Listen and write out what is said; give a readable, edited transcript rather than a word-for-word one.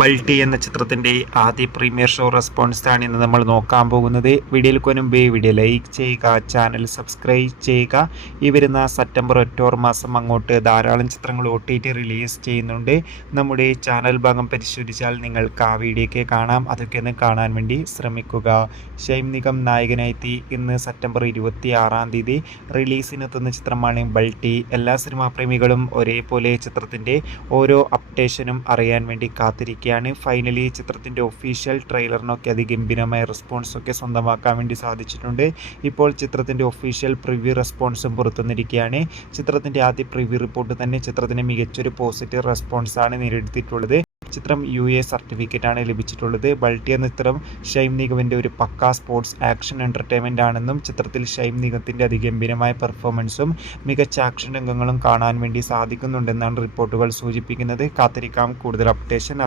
ബൾട്ടി എന്ന ചിത്രത്തിൻ്റെ ആദ്യ പ്രീമിയർ ഷോ റെസ്പോൺസാണ് ഇന്ന് നമ്മൾ നോക്കാൻ പോകുന്നത്. വീഡിയോയിൽ മുൻപ് വീഡിയോ ലൈക്ക് ചെയ്യുക, ചാനൽ സബ്സ്ക്രൈബ് ചെയ്യുക. ഈ വരുന്ന സെപ്റ്റംബർ ഒക്ടോബർ മാസം അങ്ങോട്ട് ധാരാളം ചിത്രങ്ങൾ OTT റിലീസ് ചെയ്യുന്നുണ്ട്. നമ്മുടെ ചാനൽ ഭാഗം പരിശോധിച്ചാൽ നിങ്ങൾക്ക് ആ വീഡിയോയ്ക്ക് കാണാം. അതൊക്കെ ഒന്ന് കാണാൻ വേണ്ടി ശ്രമിക്കുക. ഷൈം നിഗം നായകനായി ഇന്ന് സെപ്റ്റംബർ 26 റിലീസിനെത്തുന്ന ചിത്രമാണ് ബൾട്ടി. എല്ലാ സിനിമാ പ്രേമികളും ഒരേപോലെ ചിത്രത്തിൻ്റെ ഓരോ അപ്ഡേഷനും അറിയാൻ വേണ്ടി കാത്തിരിക്കും. ഫൈനലി ചിത്രത്തിൻ്റെ ഒഫീഷ്യൽ ട്രെയിലറിനൊക്കെ അതിഗംഭീരമായ റെസ്പോൺസൊക്കെ സ്വന്തമാക്കാൻ വേണ്ടി സാധിച്ചിട്ടുണ്ട്. ഇപ്പോൾ ചിത്രത്തിൻ്റെ ഒഫീഷ്യൽ പ്രിവ്യൂ റെസ്പോൺസും പുറത്തുവന്നിരിക്കുകയാണ്. ചിത്രത്തിൻ്റെ ആദ്യ പ്രിവ്യൂ റിപ്പോർട്ട് തന്നെ ചിത്രത്തിന് മികച്ചൊരു പോസിറ്റീവ് റെസ്പോൺസാണ് നേടിയെടുത്തിട്ടുള്ളത്. ചിത്രം UA സർട്ടിഫിക്കറ്റാണ് ലഭിച്ചിട്ടുള്ളത്. ബൾട്ടി എന്ന ചിത്രം ഷൈം നിഗമിൻ്റെ ഒരു പക്കാ സ്പോർട്സ് ആക്ഷൻ എൻ്റർടൈൻമെൻ്റ് ആണെന്നും ചിത്രത്തിൽ ഷൈം നിഗത്തിൻ്റെ അതിഗംഭീരമായ പെർഫോമൻസും മികച്ച ആക്ഷൻ രംഗങ്ങളും കാണാൻ വേണ്ടി സാധിക്കുന്നുണ്ടെന്നാണ് റിപ്പോർട്ടുകൾ സൂചിപ്പിക്കുന്നത്. കാത്തിരിക്കാം കൂടുതൽ അപ്ഡേഷൻ.